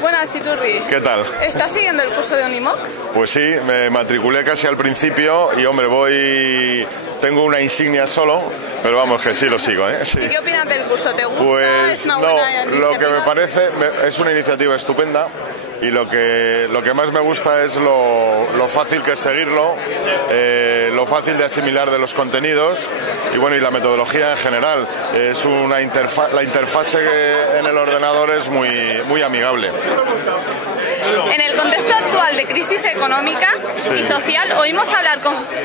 Buenas, Titurri. ¿Qué tal? ¿Estás siguiendo el curso de Unimoc? Pues sí, me matriculé casi al principio y, hombre, tengo una insignia solo, pero vamos, que sí lo sigo, ¿eh? Sí. ¿Y qué opinas del curso? ¿Te gusta? Pues ¿Es una buena no, lo que me iniciativa? parece es una iniciativa estupenda y lo que más me gusta es lo fácil que es seguirlo, lo fácil de asimilar de los contenidos y bueno, y la metodología en general. Es la interfase en el ordenador es muy amigable. En el contexto actual de crisis económica y social, oímos hablar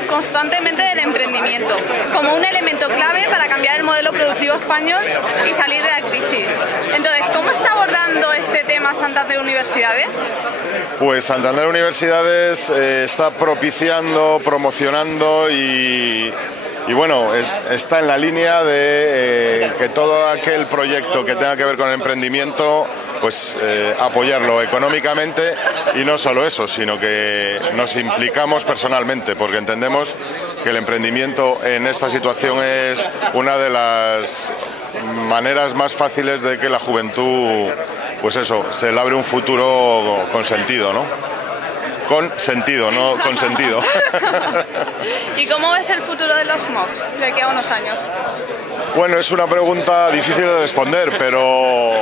constantemente del emprendimiento como un elemento clave para cambiar el modelo productivo español y salir de la crisis. Entonces, ¿cómo está abordando este tema Santander Universidades? Pues Santander Universidades está propiciando, promocionando y bueno, está en la línea de que todo aquel proyecto que tenga que ver con el emprendimiento, pues apoyarlo económicamente y no solo eso, sino que nos implicamos personalmente, porque entendemos que el emprendimiento en esta situación es una de las maneras más fáciles de que la juventud, pues eso, se le abre un futuro con sentido, ¿no? Con sentido, no con sentido. ¿Y cómo ves el futuro de los MOOCs de aquí a unos años? Bueno, es una pregunta difícil de responder, pero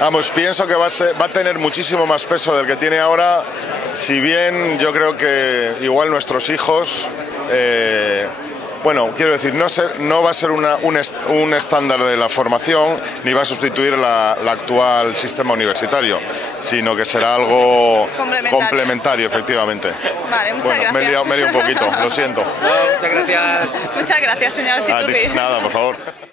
vamos, pienso que va a tener muchísimo más peso del que tiene ahora, si bien yo creo que igual nuestros hijos, bueno, quiero decir, no va a ser un estándar de la formación ni va a sustituir la actual sistema universitario, sino que será algo complementario, efectivamente. Vale, muchas gracias. Me he liado un poquito, lo siento. Muchas gracias. Muchas gracias, señor Titurri. Nada, por favor.